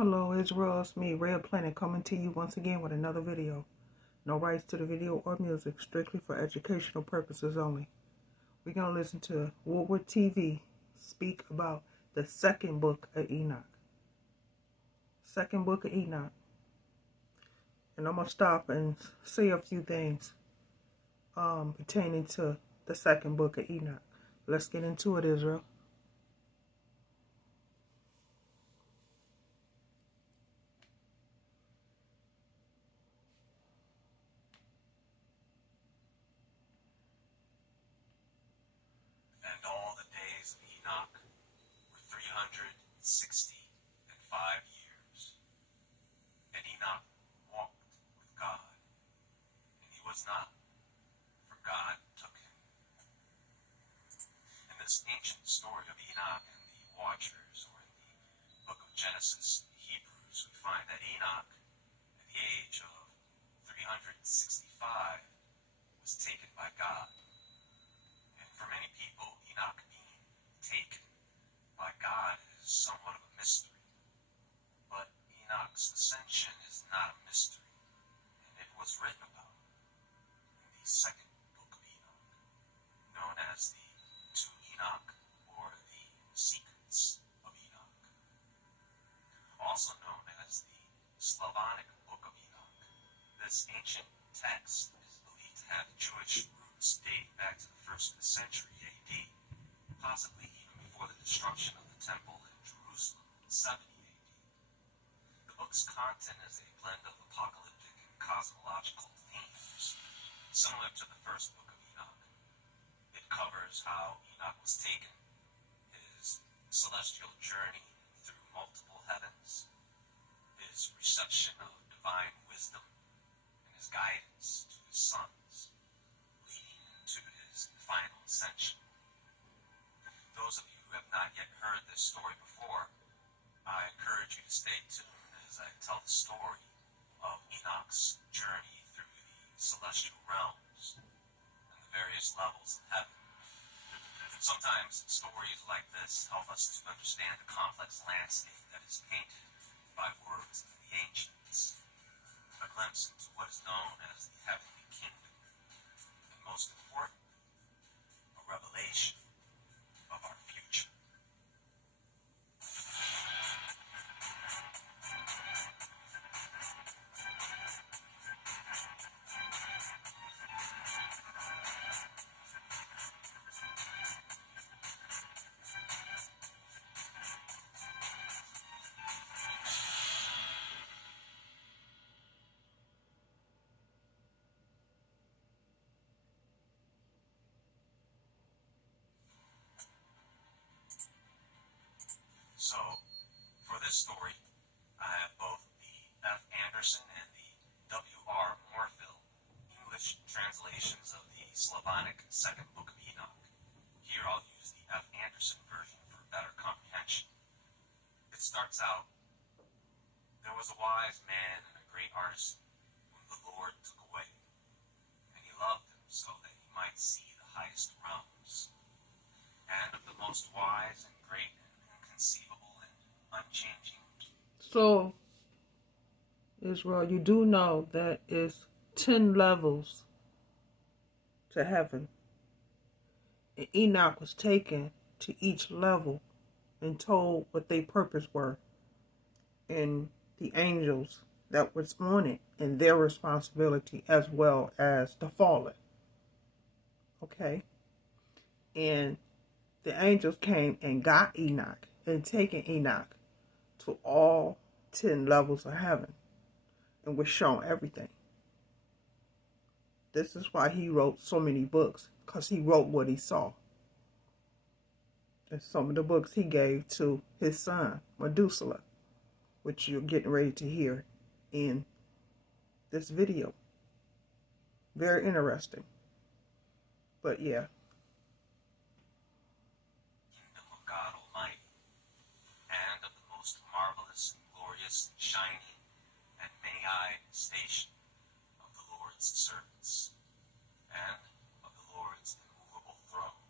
Hello Israel, it's me, Red Planet, coming to you once again with another video. No rights to the video or music, strictly for educational purposes only. We're going to listen to Woodward TV speak about the second book of Enoch. Second book of Enoch. And I'm going to stop and say a few things pertaining to the second book of Enoch. Let's get into it, Israel. And all the days of Enoch were 365 years. And Enoch walked with God, and he was not, for God took him. In this ancient story of Enoch and the Watchers, or in the book of Genesis, Hebrews, we find that Enoch, at the age of 365, was taken by God. And for many people, Enoch being taken by God is somewhat of a mystery. But Enoch's ascension is not a mystery, and it was written about in the second book of Enoch, known as the Two Enoch, or the Secrets of Enoch, also known as the Slavonic Book of Enoch. This ancient text is believed to have Jewish roots dating back to the 1st century AD, possibly even before the destruction of the temple in Jerusalem in 70 AD. The book's content is a blend of apocalyptic and cosmological themes, similar to the first book of Enoch. It covers how Enoch was taken, his celestial journey through multiple heavens, his reception of divine wisdom, and his guidance to his sons, leading into his final ascension. Those of you who have not yet heard this story before, I encourage you to stay tuned as I tell the story of Enoch's journey through the celestial realms and the various levels of heaven. Sometimes stories like this help us to understand the complex landscape that is painted by words of the ancients, a glimpse into what is known as the heavenly kingdom, and most important, a revelation of our future. So, for this story, I have both the F. Anderson and the W.R. Morfill English translations of the Slavonic Second Book of Enoch. Here I'll use the F. Anderson version for better comprehension. It starts out, "There was a wise man and a great artist whom the Lord took away, and he loved him so that he might see the highest realms. And of the most wise and great and inconceivable and unchanging." So, Israel, you do know that it's 10 levels to heaven. And Enoch was taken to each level and told what their purpose were. And the angels that was on it and their responsibility, as well as the fallen. Okay? And the angels came and got Enoch and taken Enoch to all 10 levels of heaven and was shown everything. This is why he wrote so many books, because he wrote what he saw. And some of the books he gave to his son, Methuselah, which you're getting ready to hear in this video. Very interesting. But yeah. Kingdom of God Almighty, and of the most marvelous and glorious and shining and many-eyed station of the Lord's servants, and of the Lord's immovable throne,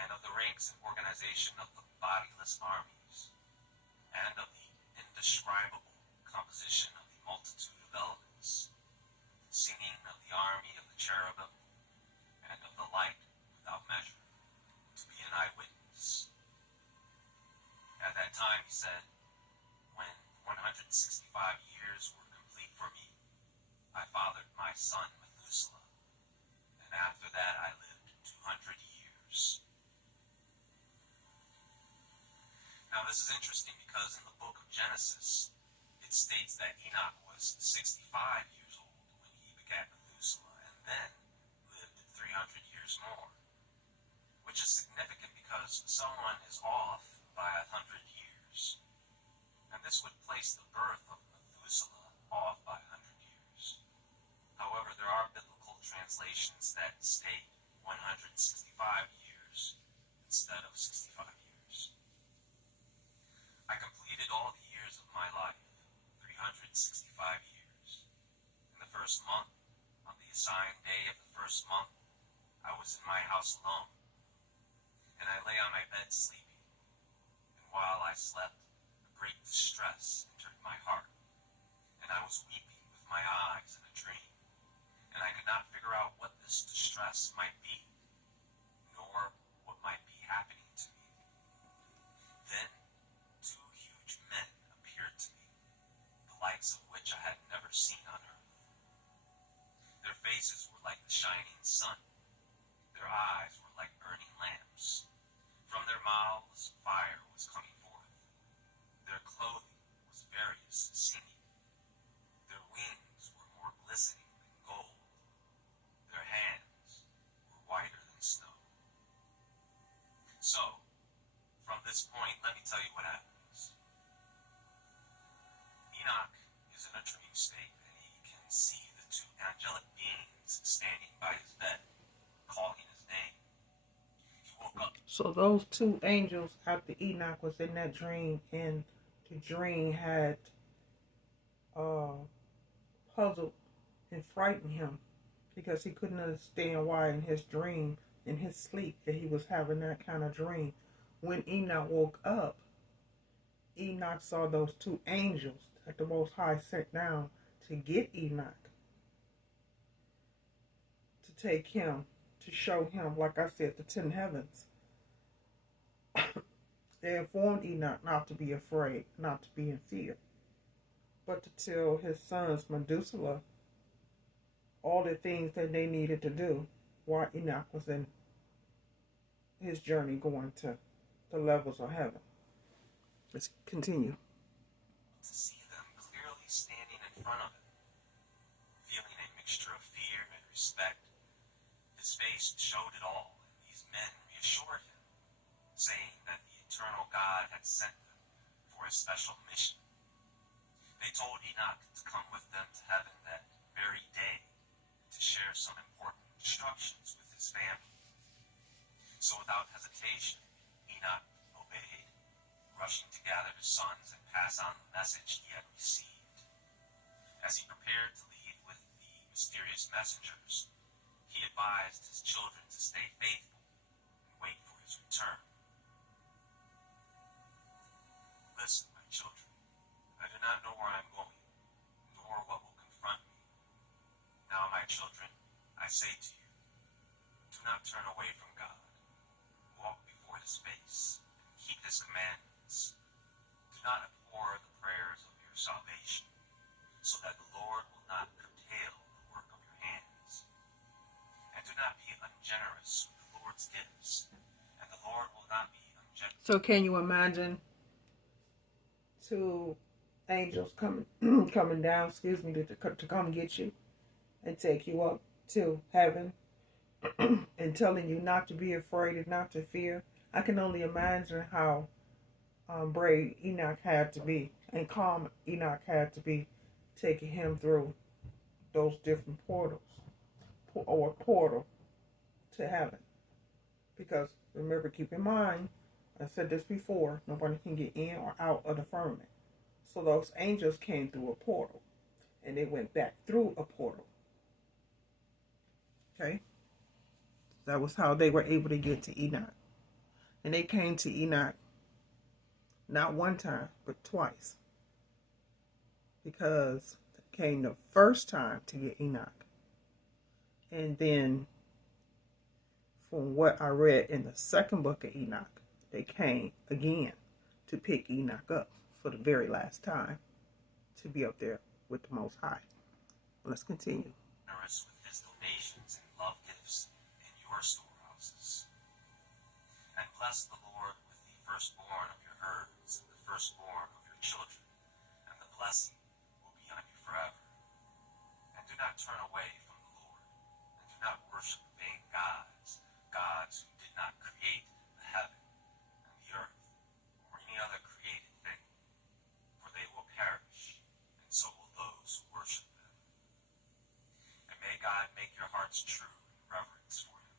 and of the ranks and organization of the bodiless armies, and of the time, he said, when 165 years were complete for me, I fathered my son Methuselah, and after that I lived 200 years. Now this is interesting because in the book of Genesis, it states that Enoch was 65 years old when he begat Methuselah, and then lived 300 years more, which is significant because someone is off by 100 years, and this would place the birth of Methuselah off by 100 years. However, there are biblical translations that state 165 years instead of 65 years. I completed all the years of my life, 365 years. In the first month, on the assigned day of the first month, I was in my house alone, and I lay on my bed sleeping. And while I slept, a great distress entered my heart, and I was weeping with my eyes in a dream, and I could not figure out what this distress might be, nor what might be happening to me. Then two huge men appeared to me, the likes of which I had never seen on earth. Their faces were like the shining sun. Their eyes were like burning lamps. From their mouths fire was coming forth. Their clothing was various singing. Their wings were more glistening than gold. Their hands were whiter than snow. So, from this point, let me tell you what happens. Enoch is in a dream state, and he can see the two angelic beings standing by his bed, calling his name. He woke up. So those two angels, after Enoch was in that dream, and the dream had puzzled and frightened him because he couldn't understand why in his dream, in his sleep, that he was having that kind of dream. When Enoch woke up, Enoch saw those two angels that the Most High sent down to get Enoch, to take him, to show him, like I said, the 10 heavens. They informed Enoch not to be afraid, not to be in fear, but to tell his sons, Methuselah, all the things that they needed to do while Enoch was in his journey going to the levels of heaven. Let's continue. To see them clearly standing in front of him, feeling a mixture of fear and respect. His face showed it all, and these men reassured him, saying that the eternal God had sent them for a special mission. They told Enoch to come with them to heaven that very day to share some important instructions with his family. So without hesitation, Enoch obeyed, rushing to gather his sons and pass on the message he had received. As he prepared to leave with the mysterious messengers, he advised his children to stay faithful and wait for his return. Listen, my children, I do not know where I am going, nor what will confront me. Now, my children, I say to you, do not turn away from God. Walk before his face, and keep his commandments. Do not abhor the prayers of your salvation, so that the Lord will not curtail the work of your hands. And do not be ungenerous with the Lord's gifts, and the Lord will not be ungenerous. So can you imagine two angels coming down, to come get you and take you up to heaven and telling you not to be afraid and not to fear? I can only imagine how brave Enoch had to be and calm Enoch had to be, taking him through those different portals, or a portal to heaven. Because remember, keep in mind, I said this before, nobody can get in or out of the firmament. So those angels came through a portal, and they went back through a portal. Okay? That was how they were able to get to Enoch. And they came to Enoch not one time, but twice. Because they came the first time to get Enoch. And then, from what I read in the second book of Enoch, they came again to pick Enoch up for the very last time to be up there with the Most High. Let's continue. Generous with his donations and love gifts in your storehouses. And bless the Lord with the firstborn of your herds and the firstborn of your children, and the blessing will be on you forever. And do not turn away from the Lord, and do not worship vain gods, gods who did not create the heaven and the earth, or any other created thing, for they will perish, and so will those who worship them. And may God make your hearts true in reverence for him.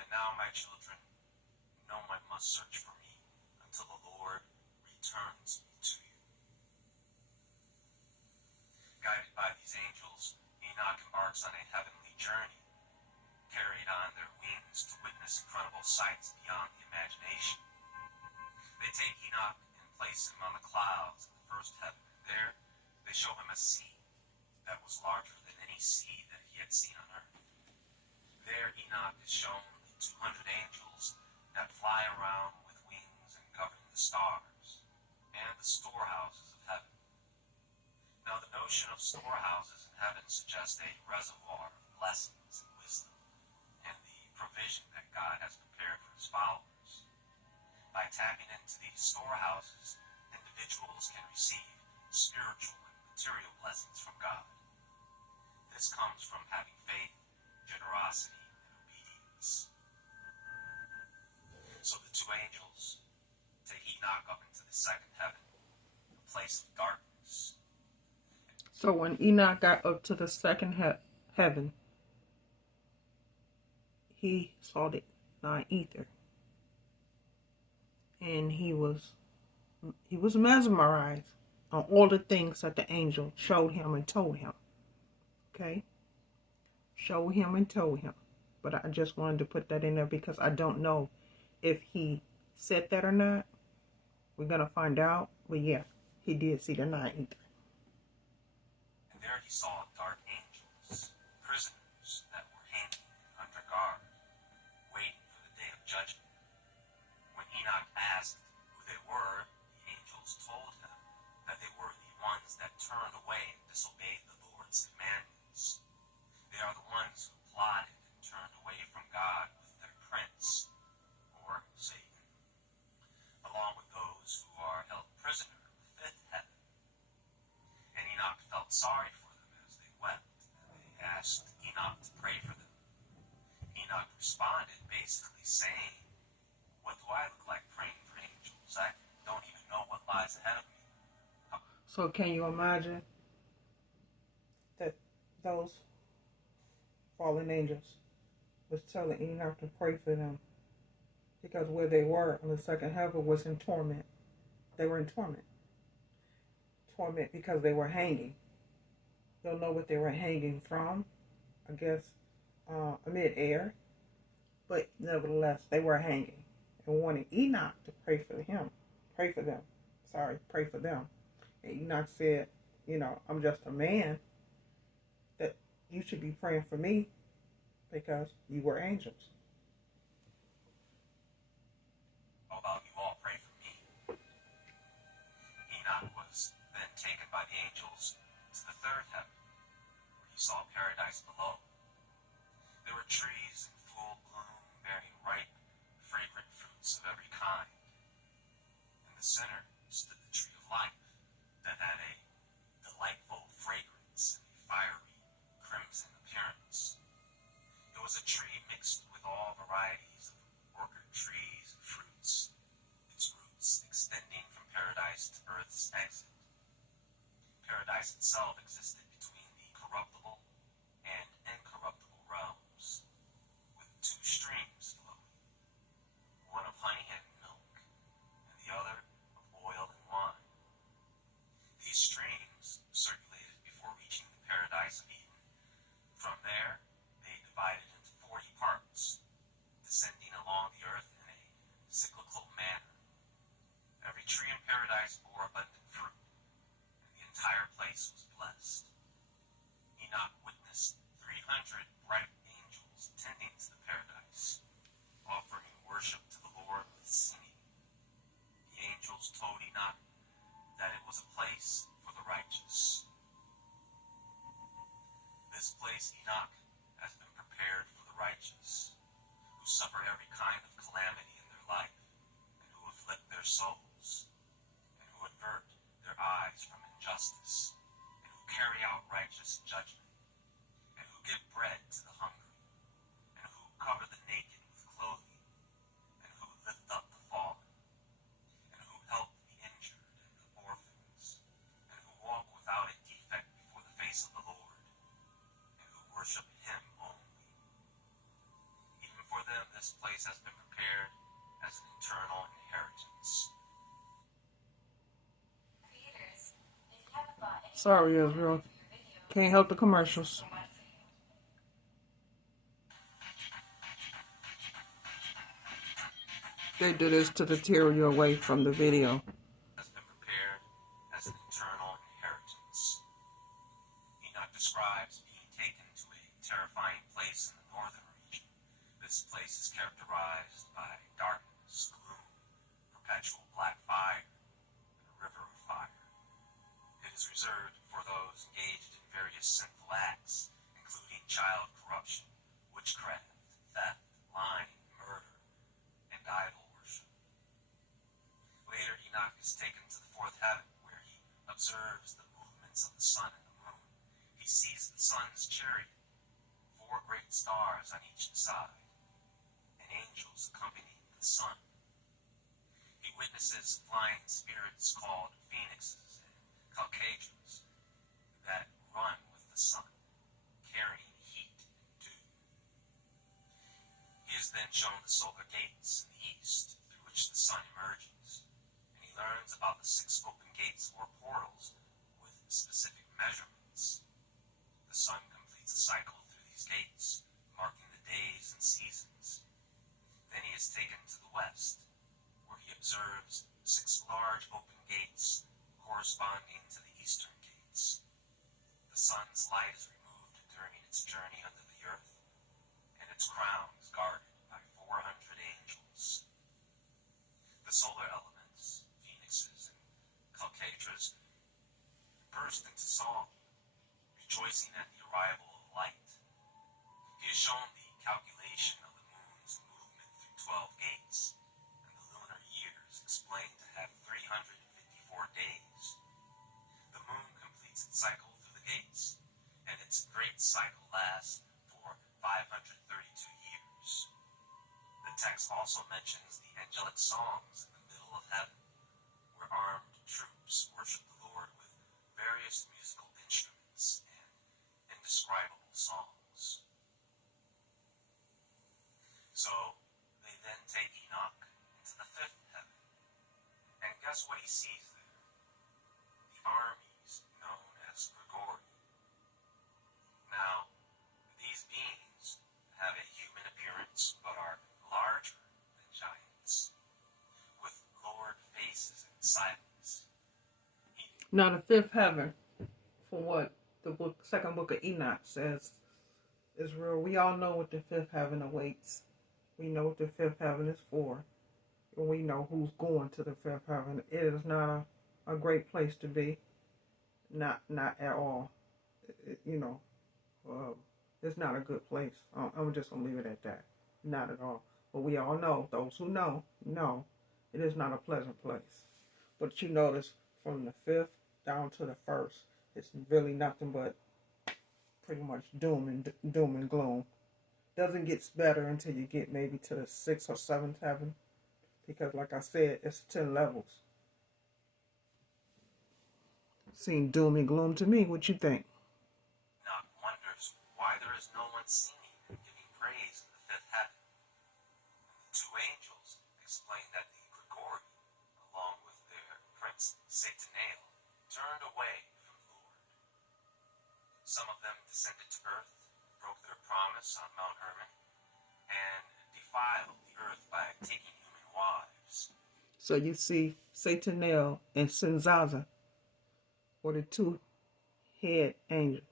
And now, my children, no one must search for me until the Lord returns me to you. Guided by these angels, Enoch embarks on a heavenly journey, carried on their wings to witness incredible sights beyond the imagination. They take Enoch and place him on the clouds in the first heaven, and there they show him a sea that was larger than any sea that he had seen on earth. There Enoch is shown the 200 angels that fly around with wings and govern the stars and the storehouses of heaven. Now, the notion of storehouses in heaven suggests a reservoir of blessings and wisdom and the provision that God has prepared for his followers. By tapping into these storehouses, individuals can receive spiritual and material blessings from God. This comes from having faith, generosity, and obedience. So the two angels take Enoch up into the second heaven, a place of darkness. So when Enoch got up to the second heaven, he saw the non-ether, and he was mesmerized on all the things that the angel showed him and told him. Okay, showed him and told him. But I just wanted to put that in there because I don't know if he said that or not. We're gonna find out. But yeah, he did see the non-ether. And there he saw dark angels, prisoners that were hanging under guard, waiting for the day of judgment. When Enoch asked who they were, the angels told him that they were the ones that turned away and disobeyed the Lord's commandments. They are the ones who plotted and turned away from God with their prince, or Satan, along with those who are held prisoner in the fifth heaven. And Enoch felt sorry for them as they wept, and they asked Enoch to pray for them. Enoch responded basically saying, "What do I look like praying for angels? I don't even know what lies ahead of me." So can you imagine that those fallen angels was telling Enoch to pray for them? Because where they were on the second heaven was in torment. They were in torment. Torment because they were hanging. Don't know what they were hanging from. I guess mid-air. But nevertheless, they were hanging and wanted Enoch to pray for them. Pray for them. And Enoch said, I'm just a man, that you should be praying for me because you were angels. How about you all pray for me? Enoch was then taken by the angels to the third heaven, where he saw paradise below. There were trees in full bloom, bearing ripe, fragrant fruits of every kind. In the center stood the tree of life, that had a delightful fragrance and a fiery crimson appearance. It was a tree mixed with all varieties of orchard trees and fruits, its roots extending from paradise to earth's exit. Paradise itself existed between the corruptible and incorruptible realms, with two streams flowing, one of honey and milk, and the other of oil and wine. These streams circulated before reaching the paradise of Eden. From there, they divided into 40 parts, descending along the earth in a cyclical manner. Every tree in paradise bore abundant fruit, and the entire place was blessed. Enoch witnessed 300 bright angels tending to the paradise, offering worship to the Lord with singing. The the angels told Enoch that it was a place for the righteous. This place, Enoch, has been prepared for the righteous, who suffer every kind of calamity in their life, and who afflict their souls, and who avert their eyes from injustice, and who carry out righteous judgment, and who give bread to the hungry, and who cover the naked with clothing, and who lift up the fallen, and who help the injured and the orphans, and who walk without a defect before the face of the Lord, and who worship him only. Even for them this place has been prepared as an eternal inheritance. Sorry, Israel. Can't help the commercials. They do this to deter you away from the video. Has been prepared as an eternal inheritance. Enoch describes being taken to a terrifying place in the northern region. This place is characterized by darkness, gloom, perpetual black fire, and a river of fire. It is reserved for those engaged in various sinful acts, including child corruption, witchcraft, theft, lying, murder, and idol worship. Later, Enoch is taken to the fourth heaven, where he observes the movements of the sun and the moon. He sees the sun's chariot, 4 great stars on each side, and angels accompanying the sun. He witnesses flying spirits called phoenixes and calcadras that run with the sun, carrying heat and dew. He is then shown the solar gates in the east, through which the sun emerges, and he learns about the 6 open gates or portals with specific measurements. The sun completes a cycle through these gates, marking the days and seasons. Then he is taken to the west, where he observes 6 large open gates corresponding to the eastern gates. The sun's light is removed during its journey under the earth, and its crown is guarded by 400 angels. The solar elements, phoenixes and calcadras, burst into song, rejoicing at the arrival of light. He is shown the calculation of the moon's movement through 12 gates, and the lunar year is explained to have 354 days. The moon completes its cycle through the gates, and its great cycle lasts for 532 years. The text also mentions the angelic songs in the middle of heaven, where armed troops worship the Lord with various musical instruments and indescribable songs. So, they then take Enoch into the 5th heaven, and guess what he sees there? The armies known as Grigori. Now, these beings have a human appearance, but are larger than giants, with lowered faces and silence. Now the 5th heaven, from what the second book of Enoch says, is real. We all know what the 5th heaven awaits. We know what the 5th heaven is for. And we know who's going to the 5th heaven. It is not a great place to be. Not at all. It's not a good place. I'm just going to leave it at that. Not at all. But we all know, those who know, it is not a pleasant place. But you notice from the 5th down to the 1st, it's really nothing but pretty much doom and gloom. Doesn't get better until you get maybe to the 6th or 7th heaven, because like I said, it's 10 levels. Seemed doom and gloom to me. What you think? Enoch wonders why there is no one singing and giving praise in the 5th heaven. The 2 angels explain that the Grigori, along with their prince Satanael, turned away from the Lord. Some of them descended to earth, broke their promise on Mount Hermon, and defiled the earth by taking human wives. So you see, Satanael and Sinzaza were the 2 head angels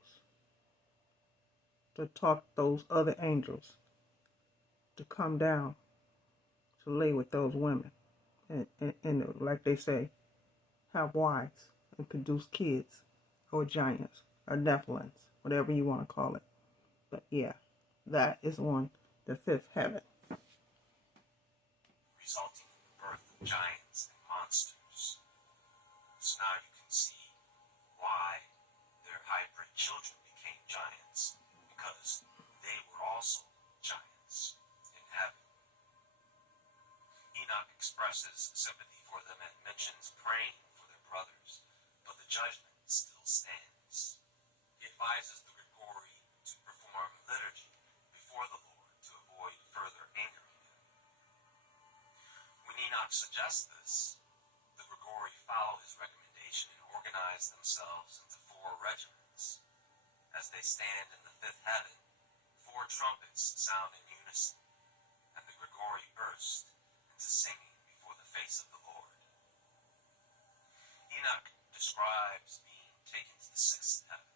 to talk those other angels to come down to lay with those women. and like they say, have wives and produce kids, or giants, or Nephilims, whatever you want to call it. But yeah, that is on the fifth heaven. Resulting in the birth of giants and monsters. So now you can see why their hybrid children became giants, because they were also giants in heaven. Enoch expresses sympathy for them and mentions praying for their brothers, but the judgment still stands. He advises the Grigori to perform liturgy before the Lord to avoid further angering him. When Enoch suggests this, the Grigori follow his recommendation and organize themselves into 4 regiments. As they stand in the fifth heaven, 4 trumpets sound in unison, and the Grigori burst into singing before the face of the Lord. Enoch describes being taken to the sixth heaven,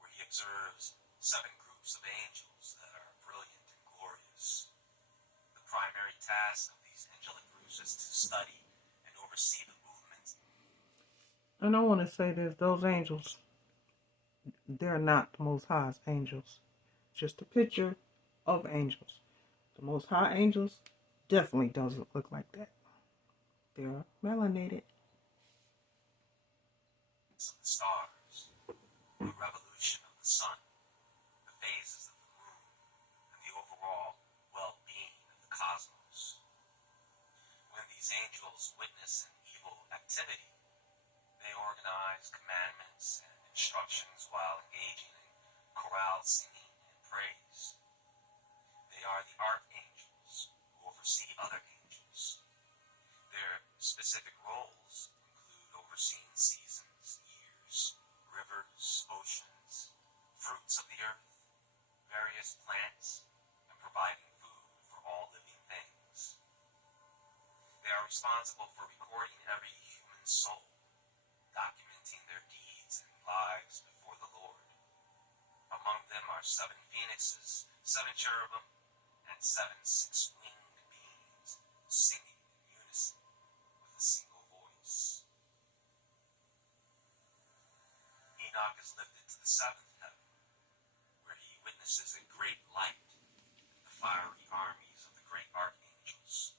where he observes 7 groups of angels that are brilliant and glorious. The primary task of these angelic groups is to study and oversee the movement. And I want to say this, those angels, they're not the Most High's angels. Just a picture of angels. The Most High angels definitely doesn't look like that. They're melanated. So the stars, the revolution of the sun, the phases of the moon, and the overall well-being of the cosmos. When these angels witness an evil activity, they organize commandments and instructions while engaging in chorale singing and praise. They are the archangels who oversee other angels. Their specific roles include overseeing seasons, years, rivers, oceans, fruits of the earth, various plants, and providing food for all living things. They are responsible for recording every human soul, documenting their deeds and lives before the Lord. Among them are 7 phoenixes, 7 cherubim, and 7 6-winged beings, singing in unison with a single voice. Enoch is lifted to the 7th heaven, where he witnesses a great light, the fiery armies of the great archangels,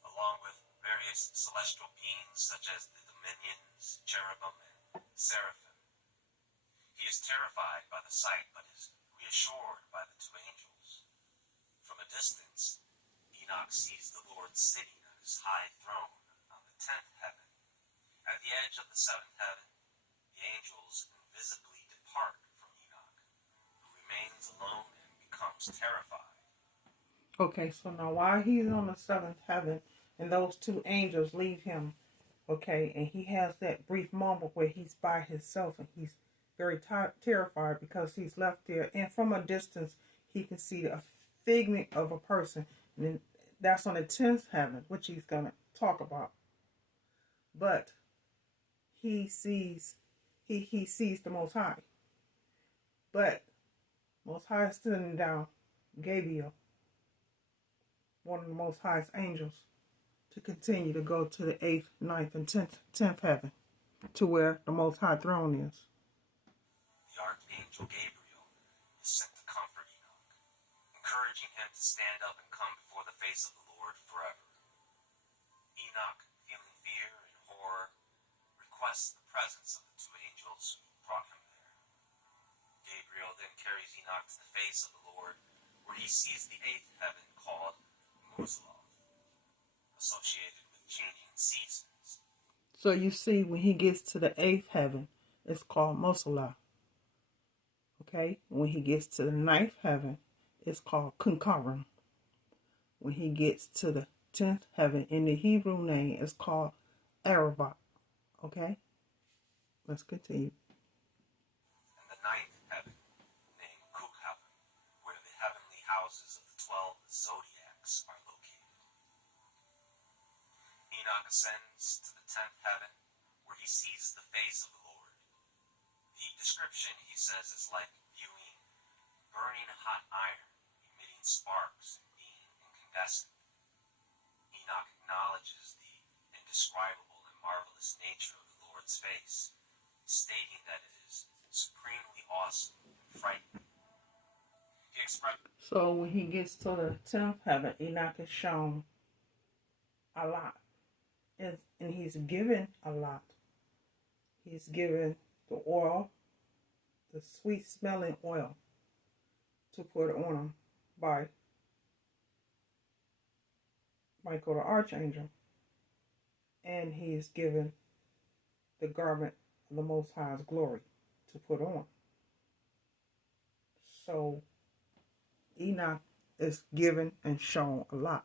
along with various celestial beings such as the dominions, cherubim, and seraphim. He is terrified by the sight, but is reassured by the 2 angels. From a distance, Enoch sees the Lord sitting on his high throne on the 10th heaven. At the edge of the 7th heaven, the angels invisibly depart from Enoch, who remains alone and becomes terrified. Okay, so now while he's on the 7th heaven and those 2 angels leave him, okay, and he has that brief moment where he's by himself and he's very terrified because he's left there, and from a distance he can see a figment of a person, and then that's on the 10th heaven, which he's going to talk about. But he sees the Most High, but Most High is sitting down Gabriel, one of the Most High's angels, to continue to go to the 8th, 9th, and 10th heaven, to where the Most High throne is. The archangel Gabriel is sent to comfort Enoch, encouraging him to stand up and come before the face of the Lord forever. Enoch, feeling fear and horror, requests the presence of the 2 angels who brought him there. Gabriel then carries Enoch to the face of the Lord, where he sees the 8th heaven called Muzaloth, associated with changing seasons. So you see, when he gets to the 8th heaven, it's called Mosalah. Okay? When he gets to the 9th heaven, it's called Kunkarim. When he gets to the 10th heaven, in the Hebrew name, it's called Arabah. Okay? Let's continue. And the 9th heaven, named Kukhaven, where the heavenly houses of the 12 zodiacs are located. Enoch ascends to the 10th heaven, where he sees the face of the Lord. The description, he says, is like viewing burning hot iron, emitting sparks and being incandescent. Enoch acknowledges the indescribable and marvelous nature of the Lord's face, stating that it is supremely awesome and frightening. He expressed. So when he gets to the 10th heaven, Enoch is shown a lot. And he's given a lot. He's given the oil, the sweet smelling oil, to put on him by Michael the Archangel. And he is given the garment of the Most High's glory to put on. So Enoch is given and shown a lot.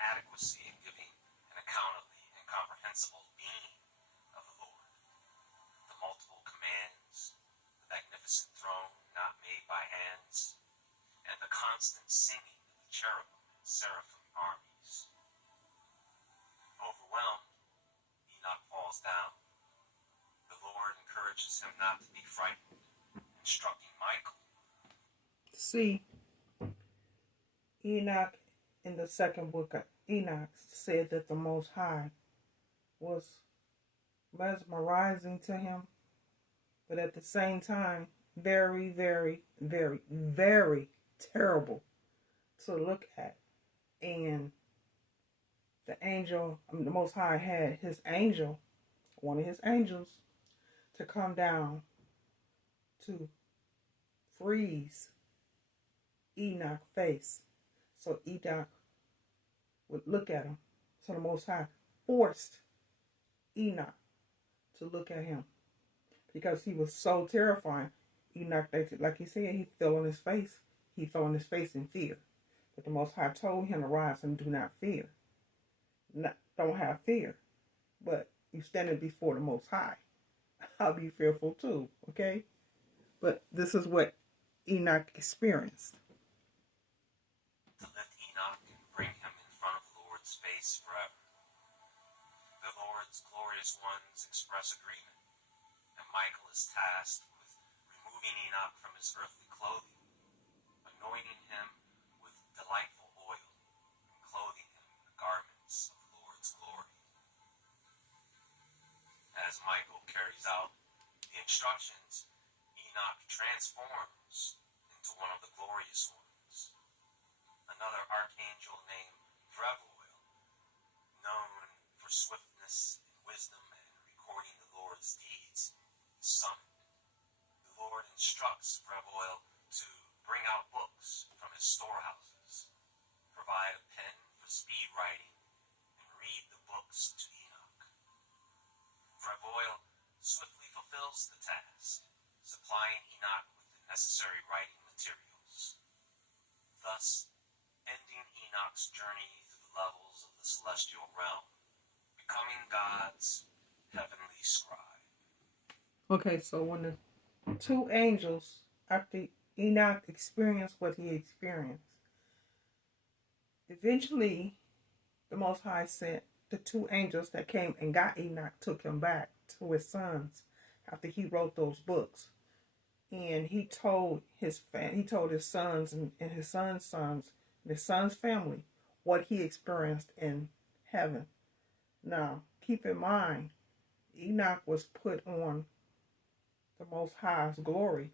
Inadequacy in giving an account of the incomprehensible being of the Lord, the multiple commands, the magnificent throne not made by hands, and the constant singing of the cherubim and seraphim armies. Overwhelmed, Enoch falls down. The Lord encourages him not to be frightened, instructing Michael. See, Enoch in the second book of Enoch said that the Most High was mesmerizing to him, but at the same time, very, very, very, very terrible to look at. And the angel, the Most High had his angel, one of his angels, to come down to freeze Enoch's face. So Enoch would look at him. So the Most High forced Enoch to look at him because he was so terrifying. Enoch, like he said, he fell on his face. He fell on his face in fear. But the Most High told him to rise and do not fear. Don't have fear. But you're standing before the Most High. I'll be fearful too, okay? But this is what Enoch experienced. To lift Enoch and bring him in front of the Lord's face forever. The Lord's glorious ones express agreement, and Michael is tasked with removing Enoch from his earthly clothing, anointing him with delightful oil, and clothing him in the garments of the Lord's glory. As Michael carries out the instructions, Enoch transforms into one of the glorious ones. Another archangel named Vrevoil, known for swiftness and wisdom and recording the Lord's deeds, is summoned. The Lord instructs Vrevoil to bring out books from his storehouses, provide a pen for speed writing, and read the books to Enoch. Vrevoil swiftly fulfills the task, supplying Enoch with the necessary writing materials, thus ending Enoch's journey through the levels of the celestial realm, becoming God's heavenly scribe. Okay, so when the two angels, after Enoch experienced what he experienced, eventually the Most High sent the two angels that came and got Enoch, took him back to his sons after he wrote those books. And he told his sons and his sons' sons, and his sons' family, what he experienced in heaven. Now, keep in mind, Enoch was put on the Most High's glory.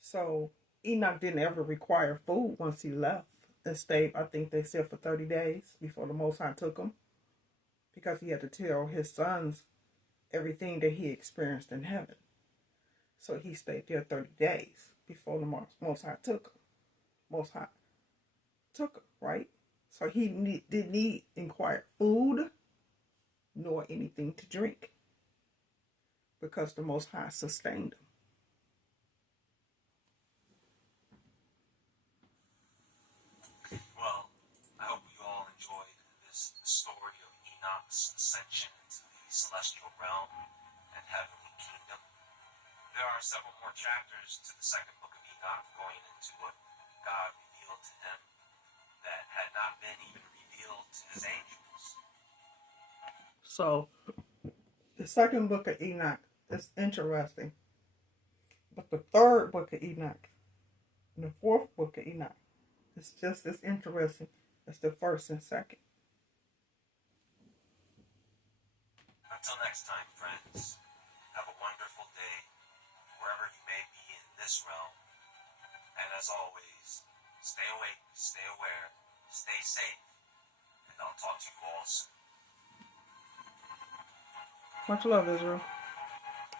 So Enoch didn't ever require food once he left and stayed, I think they said, for 30 days before the Most High took him, because he had to tell his sons everything that he experienced in heaven. So he stayed there 30 days before the Most High took him. Most High took him, right? So he didn't inquire food nor anything to drink, because the Most High sustained him. Well, I hope you all enjoyed this story of Enoch's ascension into the celestial realm and heavenly kingdom. There are several more chapters to the second book of Enoch, going into what God revealed to him that had not been even revealed to his angels. So the second book of Enoch is interesting. But the third book of Enoch and the fourth book of Enoch It's just as interesting as the first and second. Until next time, friends, have a wonderful day, wherever you may be in this realm. And as always, stay awake, stay aware, stay safe, and I'll talk to you all soon. Much love, Israel.